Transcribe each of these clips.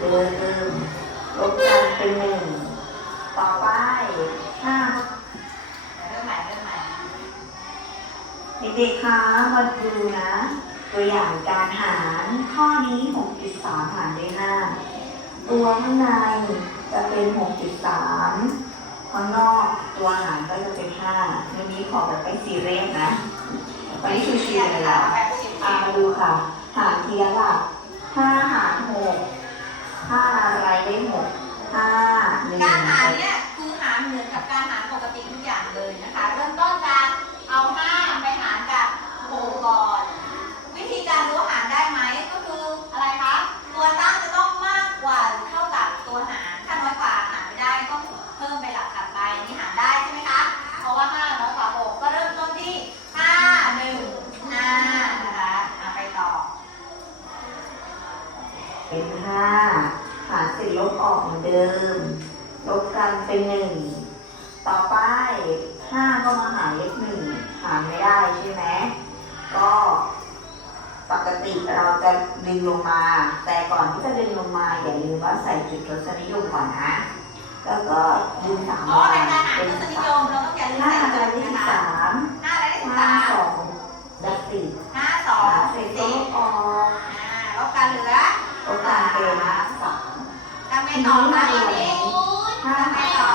เดิมเดิมลบกันเป็นหนึ่งต่อไปห้าเริ่มใหม่เริ่มใหม่เด็กๆคะมาดูนะ ตัวอย่างการหารข้อนี้หกจุดสามหารได้ห้าตัวข้างในจะเป็นหกจุดสามข้างนอกตัวหารก็จะเป็น5วันนี้ขอแบบไปซีเรียสนะวันนี้คือซีเรียสแล้วอะมาดูค่ะ หารเทีละหลัก5หารหก ฆ่าอะไรได้ เดิม ลบกันเป็นหนึ่ง ต่อไปห้าก็มาหารเลขหนึ่งหารไม่ได้ใช่ไหม ก็ปกติเราจะดึงลงมา แต่ก่อนที่จะดึงลงมาอย่าลืมว่าใส่จุดรสนิยมก่อนนะ แล้วก็ดึงสามเป็นสามห้าเป็นที่สาม ห้าเองห้าห้าต่อ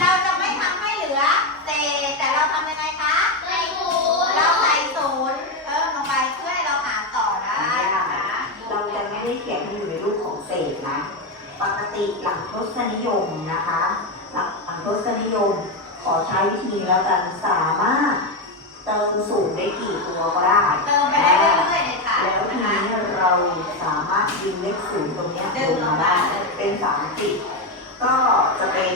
เราจะไม่ทำให้เหลือเศษแต่เราทำยังไงคะใส่ปูนเราใส่ศูนย์เพิ่มลงไปเพื่อให้เราหารต่อได้นะะเราจะไม่ได้เขียนมันอยู่ในรูปของเศษนะ ปกติหลักทศนิยมนะคะ หลักทศนิยม ขอใช้วิธีแล้วกันสามารถ ริงเลขศูนย์ตรงนี้ยลงมาได้เป็นสามสิบก็จะเป็น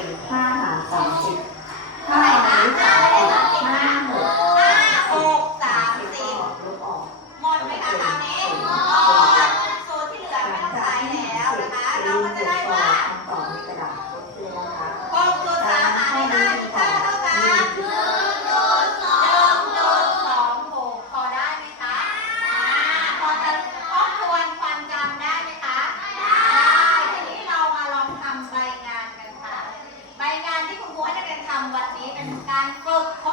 วันนี้เป็นการฝึกฝ